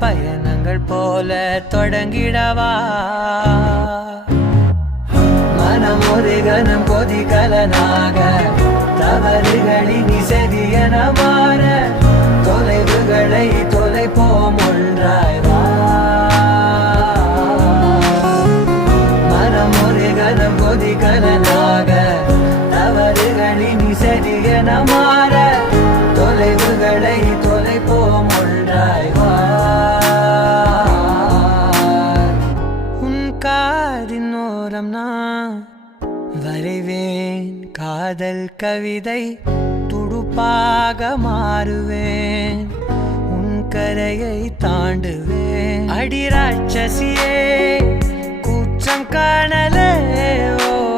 பயணங்கள் போல தொடங்கிடவா மனம் ஒரு கணம் கொதிகலனாக தவறுகளின் இசதியன மாற தொலைவுகளை தொலைப்போம் ஒன்றாய் வா மனம் ஒரு கணம் கொதிகலனாக தவறுகளின் இசதியன மாற தொலைவுகளை தொலைப்போம் ஒன்றாய் வா உன் காதின் ஓரம் நான் வரைவேன் காதல் கவிதை துடுப்பாக மாறுவேன் உன் கரையை தாண்டுவேன் அடி ராட்சசியே கூற்றம் காணலே